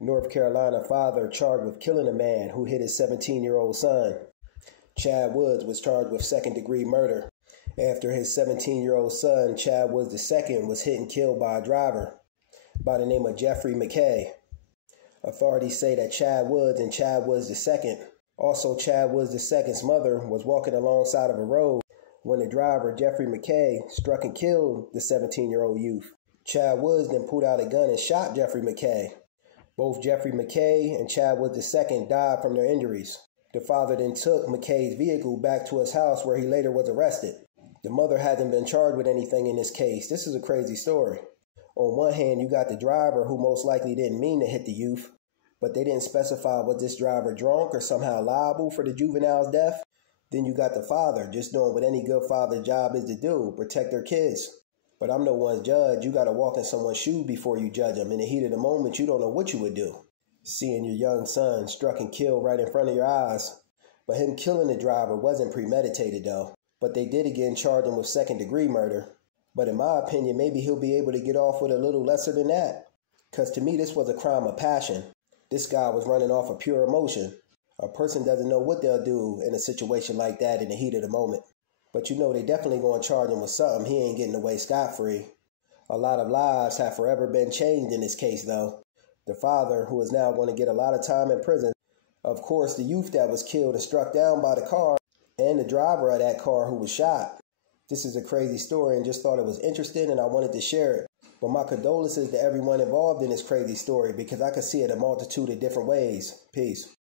North Carolina father charged with killing a man who hit his 17-year-old son. Chad Woods was charged with second-degree murder after his 17-year-old son, Chad Woods II, was hit and killed by a driver by the name of Jeffrey McKay. Authorities say that Chad Woods and Chad Woods II, also Chad Woods II's mother, was walking alongside of a road when the driver, Jeffrey McKay, struck and killed the 17-year-old youth. Chad Woods then pulled out a gun and shot Jeffrey McKay. Both Jeffrey McKay and Chad Woods II died from their injuries. The father then took McKay's vehicle back to his house where he later was arrested. The mother hasn't been charged with anything in this case. This is a crazy story. On one hand, you got the driver who most likely didn't mean to hit the youth, but they didn't specify was this driver drunk or somehow liable for the juvenile's death. Then you got the father just doing what any good father's job is to do, protect their kids. But I'm no one's judge. You got to walk in someone's shoes before you judge them. In the heat of the moment, you don't know what you would do. Seeing your young son struck and killed right in front of your eyes. But him killing the driver wasn't premeditated though. But they did again charge him with second-degree murder. But in my opinion, maybe he'll be able to get off with a little lesser than that. Because to me, this was a crime of passion. This guy was running off of pure emotion. A person doesn't know what they'll do in a situation like that in the heat of the moment. But you know they definitely going to charge him with something. He ain't getting away scot-free. A lot of lives have forever been changed in this case, though. The father, who is now going to get a lot of time in prison. Of course, the youth that was killed and struck down by the car, and the driver of that car who was shot. This is a crazy story and just thought it was interesting and I wanted to share it. But my condolences to everyone involved in this crazy story because I could see it a multitude of different ways. Peace.